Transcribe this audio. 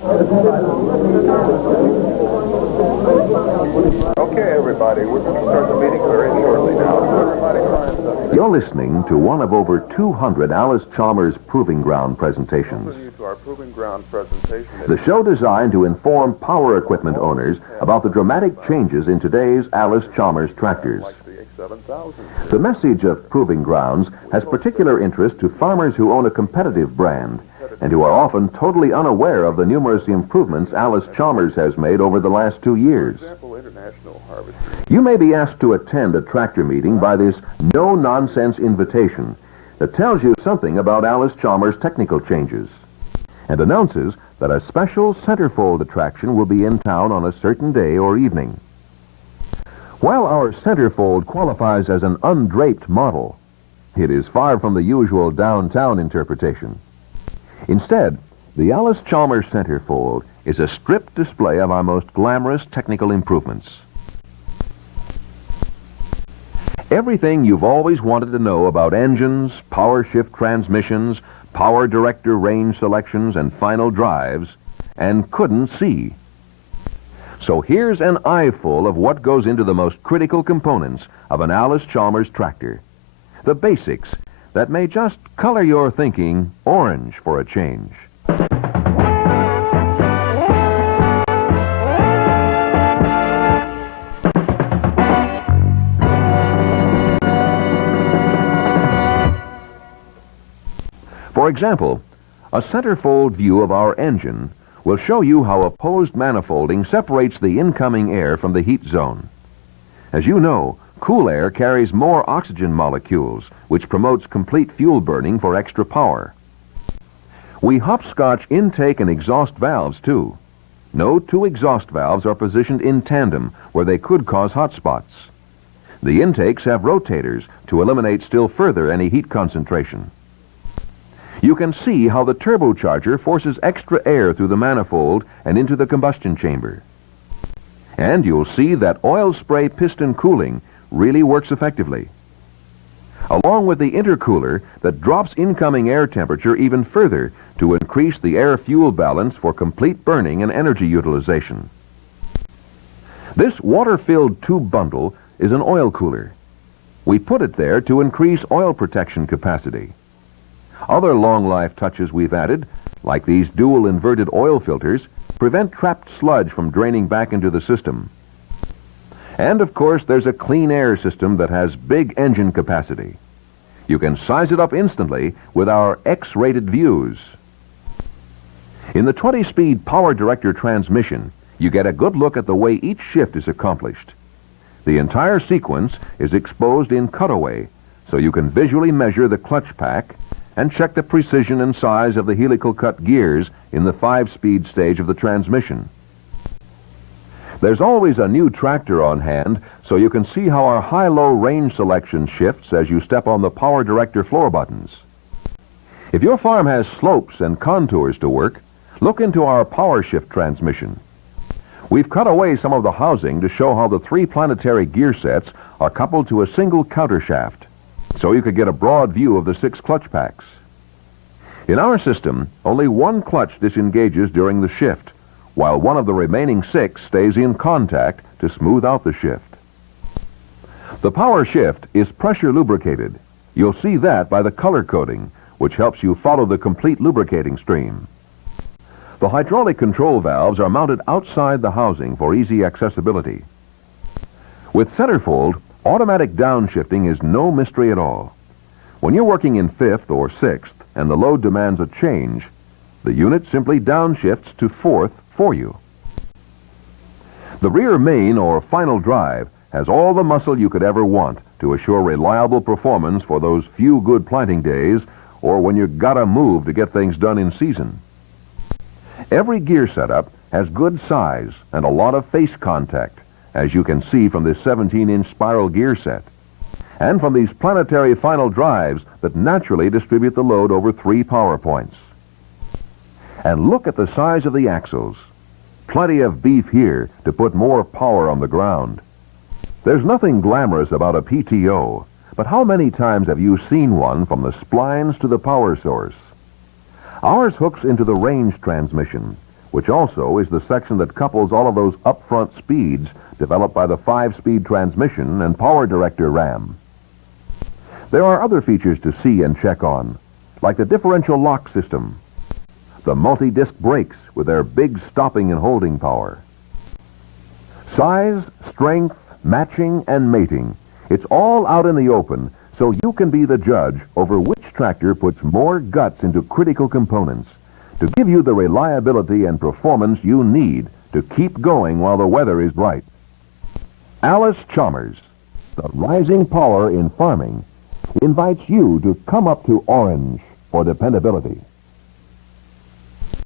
Okay, everybody, we're going to start the meeting very shortly now. Everybody climbs up. You're listening to one of over 200 Allis Chalmers Proving Ground presentations. Welcome you to our Proving Ground presentation. The show designed to inform power equipment owners about the dramatic changes in today's Allis Chalmers tractors. Like the AC042. The message of Proving Grounds has particular interest to farmers who own a competitive brand and who are often totally unaware of the numerous improvements Allis Chalmers has made over the last 2 years. For example, international harvest. You may be asked to attend a tractor meeting by this no-nonsense invitation that tells you something about Allis Chalmers' technical changes and announces that a special centerfold attraction will be in town on a certain day or evening. While our centerfold qualifies as an undraped model, it is far from the usual downtown interpretation. Instead, the Allis Chalmers Centerfold is a stripped display of our most glamorous technical improvements. Everything you've always wanted to know about engines, power shift transmissions, Powerdirector range selections, and final drives, and couldn't see. So here's an eyeful of what goes into the most critical components of an Allis Chalmers tractor. The basics that may just color your thinking orange for a change. For example, a centerfold view of our engine will show you how opposed manifolding separates the incoming air from the heat zone. As you know, cool air carries more oxygen molecules, which promotes complete fuel burning for extra power. We hopscotch intake and exhaust valves, too. No two exhaust valves are positioned in tandem, where they could cause hot spots. The intakes have rotators to eliminate still further any heat concentration. You can see how the turbocharger forces extra air through the manifold and into the combustion chamber. And you'll see that oil spray piston cooling really works effectively, along with the intercooler that drops incoming air temperature even further to increase the air-fuel balance for complete burning and energy utilization. This water-filled tube bundle is an oil cooler. We put it there to increase oil protection capacity. Other long-life touches we've added, like these dual inverted oil filters, prevent trapped sludge from draining back into the system. And of course, there's a clean air system that has big engine capacity. You can size it up instantly with our X-rated views. In the 20-speed Powerdirector transmission, you get a good look at the way each shift is accomplished. The entire sequence is exposed in cutaway, so you can visually measure the clutch pack and check the precision and size of the helical cut gears in the 5-speed stage of the transmission. There's always a new tractor on hand, so you can see how our high-low range selection shifts as you step on the Powerdirector floor buttons. If your farm has slopes and contours to work, look into our power shift transmission. We've cut away some of the housing to show how the 3 planetary gear sets are coupled to a single countershaft, so you could get a broad view of the 6 clutch packs. In our system, only 1 clutch disengages during the shift, while one of the remaining 6 stays in contact to smooth out the shift. The power shift is pressure lubricated. You'll see that by the color coding, which helps you follow the complete lubricating stream. The hydraulic control valves are mounted outside the housing for easy accessibility. With centerfold, automatic downshifting is no mystery at all. When you're working in 5th or 6th and the load demands a change, the unit simply downshifts to 4th for you. The rear main or final drive has all the muscle you could ever want to assure reliable performance for those few good planting days or when you gotta move to get things done in season. Every gear setup has good size and a lot of face contact, as you can see from this 17-inch spiral gear set, and from these planetary final drives that naturally distribute the load over 3 power points. And look at the size of the axles. Plenty of beef here to put more power on the ground. There's nothing glamorous about a PTO, but how many times have you seen one from the splines to the power source? Ours hooks into the range transmission, which also is the section that couples all of those upfront speeds developed by the 5-speed transmission and Powerdirector RAM. There are other features to see and check on, like the differential lock system, the multi-disc brakes with their big stopping and holding power. Size, strength, matching, and mating. It's all out in the open, so you can be the judge over which tractor puts more guts into critical components to give you the reliability and performance you need to keep going while the weather is bright. Allis Chalmers, the rising power in farming, invites you to come up to Orange for dependability.